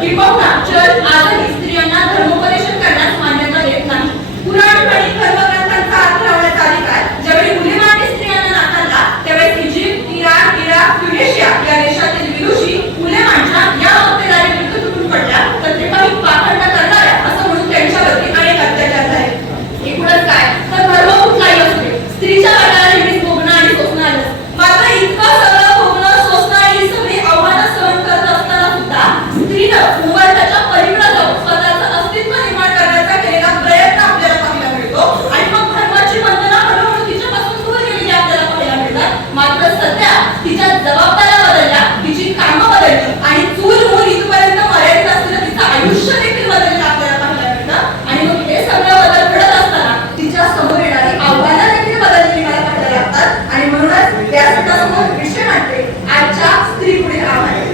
किंबहुना चर्च आजही स्त्रियांना धर्मोपदेशन करण्यास मान्यता देत नाही. पुराण आणि धर्मग्रंथांचा अर्थ लावण्याचा अधिकार ज्यावेळी मुलीमानी स्त्रियांना नाकारला त्यावेळी इजिप्त, इराण, इराक, ट्युनिशिया या देशातील विदुषी मुलेमांच्या या मक्तेदारी विरुद्ध तुटून पडल्या. तर ते काही पाखंड करणाऱ्या असं म्हणून त्यांच्यावरती अनेक अत्याचार झाले. एकूणच काय तर धर्म कुठलाही असू दे, स्त्रीच्या वाट्याला नेहमीच भोगणं आणि सोसणं आलं. मात्र इतकं सगळं भोगणं, सोसणं आणि सगळी आव्हानं सहन करत असताना सुद्धा स्त्रीनं उंबरठ्याच्या पलीकडे जाऊन स्वतःचं अस्तित्व निर्माण करण्याचा केलेला प्रयत्न आपल्याला पाहायला मिळतो. आणि मग धर्माची वंदना हळूहळू तिच्यापासून दूर गेलेली आपल्याला पाहायला मिळतात. मात्र सध्या तिच्या जबाबदाऱ्या बदलल्या, तिची कामं बदलली आणि चूल मूल इथपर्यंत मर्यादित असलेलं तिचं आयुष्य देखील बदललेलं आपल्याला पाहायला मिळतं. आणि मग हे सगळं बदल घडत असताना तिच्या समोर येणारी आव्हानं देखील बदललेली मला पाहायला लागतात. आणि म्हणूनच व्यासपीठासमोर विषय मांडते आजच्या स्त्री पुढील आव्हाने.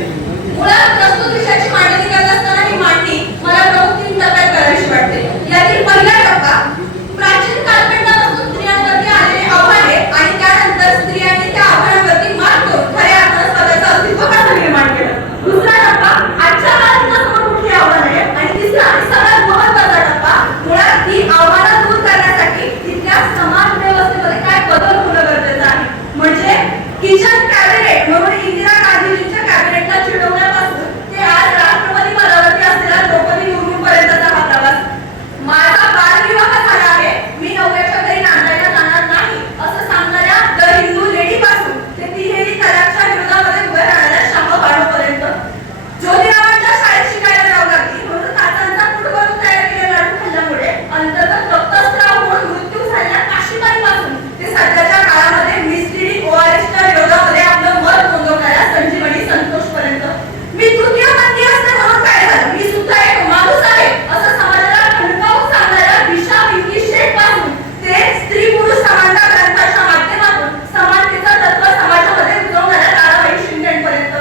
मुळात प्रस्तुत विषयाची मांडणी करत असताना ही मांडणी मला प्रमुख 3 टप्प्यात करावीशी वाटते. यातील पहिला टप्पा प्राचीन कालखंडापासून स्त्रियांवरती आलेले आव्हाने आणि त्यानंतर स्त्रियांनी त्या आव्हानांवरती मात करून खऱ्या अर्थानं स्वतःचं अस्तित्व कसं निर्माण केलं. दुसरा टप्पा आजच्या काळात तिच्यासमोर कुठली आव्हानं आहेत. आणि तिसरा आणि सगळ्यात महत्त्वाचा टप्पा मुळात ही आव्हानं दूर करण्यासाठी तिथल्या समाज व्यवस्थेमध्ये काय बदल होणं गरजेचं आहे. म्हणजे किचन कॅबिनेट म्हणून इंदिरा गांधीजींच्या कॅबिनेटला चिडवण्यापासून ते आज राष्ट्रपती पदावरती असलेला द्रौपदी मुर्मूंपर्यंतचा हा प्रवास. माझा बालविवाह झाला आहे, मी नवऱ्याच्या घरी नांदायला जाणार नाही असं सांगणाऱ्या द हिंदू लेडीपासून ते तिहेरी तलाकच्या विरोधामध्ये उभे राहणाऱ्या शाह बानोपर्यंत. ज्योतिरावांच्या शाळेत शिकायला जाऊ लागली म्हणून काचांचा पूड करून तयार केलेला लाडू खाल्ल्यामुळे अंतर्गत रक्तस्राव होऊन मृत्यू झालेल्या काशीबाईपासून ते सध्याच्या काळामध्ये मिसलीडिंग ओआरएसच्या विरोधामध्ये आपलं मत नोंदवणाऱ्या संजीवनी संतोषपर्यंत. मी तृतीयपंथी असते म्हणून काय झालं, मी सुद्धा एक माणूस आहे असं समाजाला ठणकावून सांगणाऱ्या दिशा पिंकी शेठ पासून ते स्त्री पुरुष समानता ग्रंथाच्या माध्यमातून समानतेचं तत्व समाजामध्ये रुजवणाऱ्या ताराबाई शिंदेपर्यंत.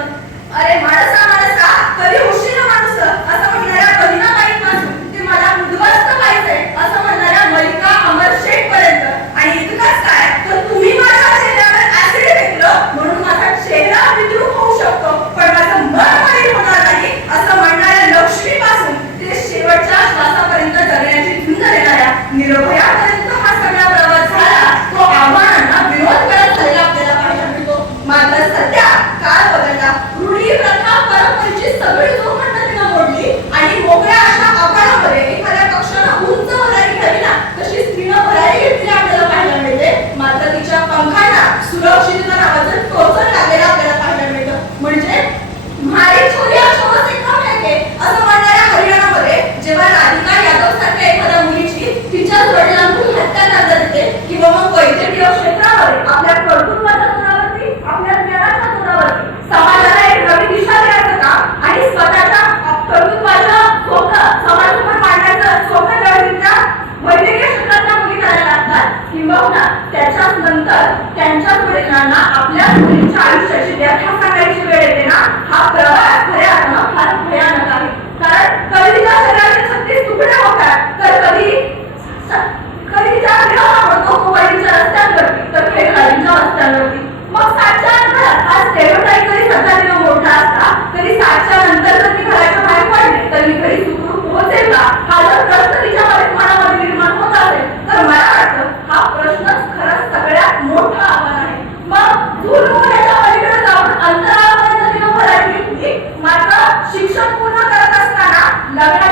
अरे माणसा माणसा कधी होशील माणूस असं म्हणणाऱ्या कलिनाबाईंपासून ते मला उद्ध्वस्त व्हायचंय असं म्हणणाऱ्या मलिका अमर शेठ पर्यंत. आणि इतकंच काय तर तुम्ही माझ्या चेहऱ्यावर ऍसिड फेकलं म्हणून माझा चेहरा विद्रूप होऊ शकतो पण माझं मन मलिन होणार नाही असं म्हणणाऱ्या लक्ष्मीपासून ते शेवटच्या श्वासापर्यंत जगण्याची धुंद देणाऱ्या निर्भयापर्यंत हा सगळा प्रवास झाला. तो आव्हानांना विरोध करत झालेला आपल्याला पाहायला मिळतो. मात्र सध्या काळ बदलला, रूढी प्रथा परंपरेची सगळी जोखंड तिनं मोडली आणि मोकळ्या अशा आव्हानामध्ये एखाद्या पक्षानं उंच भरारी घ्यावी ना तशी स्त्रीनं भरारी घेतलेली आपल्याला पाहायला मिळते. मात्र तिच्या पंखांना सुरक्षितता नावाचं टोचन लागलेलं आपल्याला पाहायला मिळतं. म्हणजे म्हारी छोरिया छोरसे कम है के असं म्हणणाऱ्या हरियाणामध्ये जेव्हा राधिका यादव सारख्या एखाद्या मुलीची तिच्याच वडिलांकडून हत्या करण्यात येते किंवा मग वैद्यकीय क्षेत्रामध्ये आपल्या कर्तृत्वाच्या जोरावरती, आपल्या ज्ञानाच्या जोरावरती समाजाला एक नवी दिशा द्यायचं का आणि स्वतःच्या कर्तृत्वाचं स्वप्न समाजासमोर मांडण्याचं स्वप्न करण्याच्या वैद्यकीय क्षेत्रातल्या मुली करायला लागतात. किंवा त्याच्याच नंतर त्यांच्याच वडिलांना आपल्या मुलीच्या आयुष्याची व्याख्या सांगायची वेळ येते ना, हा प्रवास खऱ्या अर्थानं फार भयानक आहे. कारण कधी तिच्या शरीराचे 36 तुकडे होतात तर कधी तिच्या विवाह होतो मुंबईच्या रस्त्यांवरती तर काही गाडींच्या रस्त्यांवरती. मग 7च्या अंतरात हा स्टेरिओटाइप जरी सध्या मोठा असला तरी 7च्या नंतर जर ती घराच्या बाहेर पडली तर मी घरी सुखरूप पोहोचेल का हा जर प्रश्न तिच्या मनामध्ये निर्माण होत असेल तर मला वाटतं हा प्रश्नच खरंच सगळ्यात मोठं आव्हान आहे. मग दूर याच्या पलीकडे जाऊन अंतराळापर्यंत तिनं भरारी घेतली. मात्र शिक्षण पूर्ण करत असताना लग्न